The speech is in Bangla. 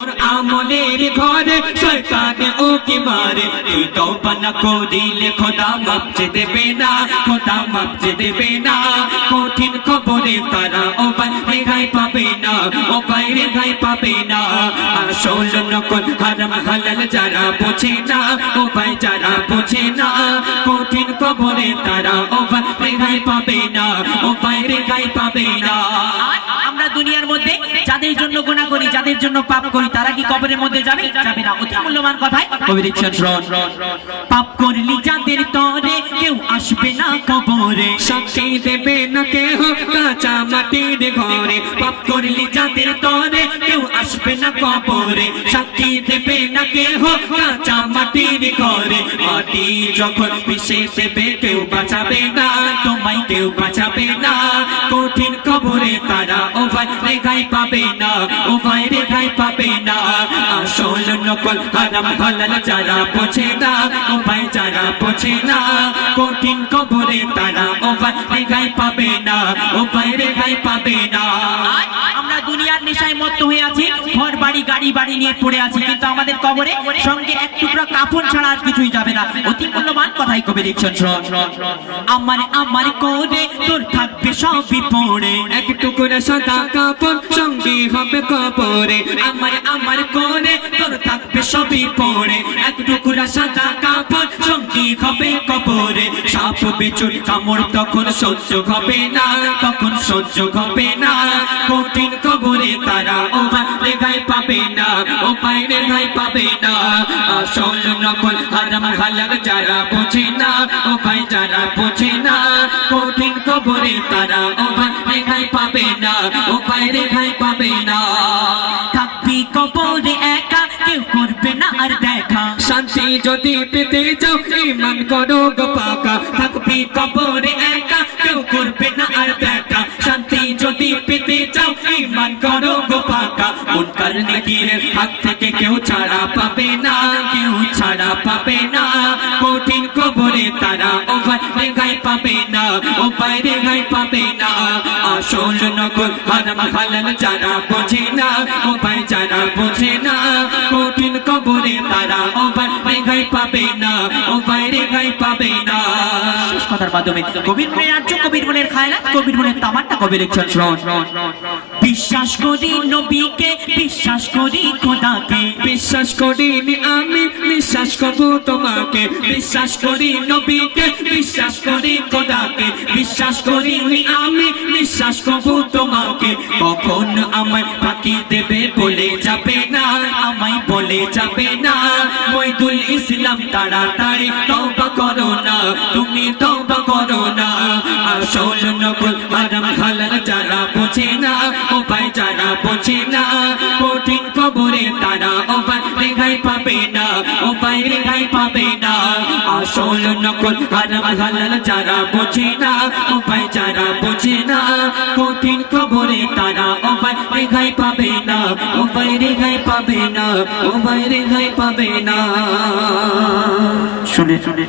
আমলের ঘরে শয়তান ওকে মারে, তুই তওবা না করিলে খোদা মাফ দেবে না, খোদা মাফ দেবে না। কঠিন কবরে তারা ও ভাই রেহাই পাবে না, ও ভাই রেহাই পাবে না। আসল নকল হারাম হালাল যারা বোঝে না, ও ভাই যারা বোঝে না, কঠিন কবরে তারা ও ভাই রেহাই পাবে না, ও ভাই রেহাই পাবে না। আমরা দুনিয়ার মধ্যে যাদের জন্য গুনাহ করি, যাদের জন্য পাপ করি, তারা কি কবরের মধ্যে যাবে? যাবে না। অতি মূল্যবান কথাই কবি লিখছেন, পাপ করলি যাদের তরে কেউ আসবে না কবরে, সাক্ষী দেবে না কেহ কাঁচা মাটির ঘরে। পাপ করলি যাদের তরে কেউ আসবে না কবরে, সাক্ষী দেবে না কেহ কাঁচা মাটির ঘরে। মাটি যখন পিষে দেবে কেউ বাঁচাবে না, তোমায় কেউ বাঁচাবে না। কঠিন কবরে তারা ও ভাই রেহাই পাবে না, ও ভাই রেহাই পাবে না। আসল নকল হারাম হালাল যারা বোঝে না, ও ভাই যারা বোঝে না, কঠিন কবরে তারা ও ভাই রেহাই পাবে না, ও ভাই রেহাই পাবে না। আমরা দুনিয়ার নেশায় মত্ত হয়ে আছি, ঘর বাড়ি গাড়ি বাড়ি নিয়ে পড়ে আছি, কিন্তু আমাদের কবরে সঙ্গে এক টুকরা কাফন ছাড়া আর কিছুই যাবে না। অতি মূল্যবান কথাই কবি লিখছেন, আমার আমার করে তোর থাকবে সবই পড়ে, এক টুকরা সাদা কাপড় সঙ্গে হবে কবরে। আমার আমার করে তোর থাকবে সবই পড়ে, এক টুকরা সাদা কাপড় সঙ্গে হবে কবরে। সাপ বিছুর কামড় তখন সহ্য হবে না, তখন সহ্য হবে না। কঠিন কবরে তারা ও ভাই রেহাই পাবে না, ও ভাই রেহাই পাবে না। আসল নকল হারাম হালাল যারা বোঝে না, ও ভাই যারা বোঝে না, কঠিন কবরে তারা ও ভাই রেহাই পাবে না, ও ভাই রেহাই পাবে না। থাকবি কবরে একা, কেউ করবে না আর দেখা, শান্তি যদি পেতে যাও ঈমান করো গো পাকা। থাকবি কবরে একা, কেউ করবে না আর দেখা, শান্তি যদি পেতে যাও ঈমান করো গো পাকা। মুনকার নাকিরের হাত থেকে কেউ ছাড়া পাবে না, কেউ ছাড়া পাবে না। কঠিন কবরে তারা ও ভাই রেহাই পাবে না, ও ভাই রেহাই পাবে না। আসল নকল হারাম হালাল যারা বোঝে না, ও ভাই যারা বোঝে না, কঠিন কবরে তারা ও ভাই রেহাই পাবে না, ও ভাই রেহাই পাবে না। কথার মাধ্যমে কবির মনের আর্য, কবির মনের খায়রাত, কবির মনের তামান্না কবি লিখছেন, বিশ্বাস করি নবীকে, বিশ্বাস করি খোদাকে, বিশ্বাস করিনি আমি বিশ্বাস করব তোমাকে। বিশ্বাস করি নবীকে, বিশ্বাস করি খোদাকে, বিশ্বাস করিনি আমি বিশ্বাস করব তোমাকে। কখন আমায় ফাঁকি দেবে বলে যাবে না, আমায় বলে যাবে না। মইদুল ইসলাম তাড়াতাড়ি তওবা করো না, তুমি তওবা করো না। আসল নকল হারাম হালাল যারা বোঝে না, ও ভাই যারা বোঝে না, কঠিন কবরে তারা ও ভাই রেহাই পাবে না, ও ভাই রেহাই পাবে না। আসল নকল হারাম হালাল যারা বোঝে না, ও ভাই যারা বোঝে না, কঠিন কবরে তারা ও ভাই রেহাই পাবে না, ও ভাই রেহাই পাবে না, ও ভাই রেহাই পাবে না। শুনে শুনে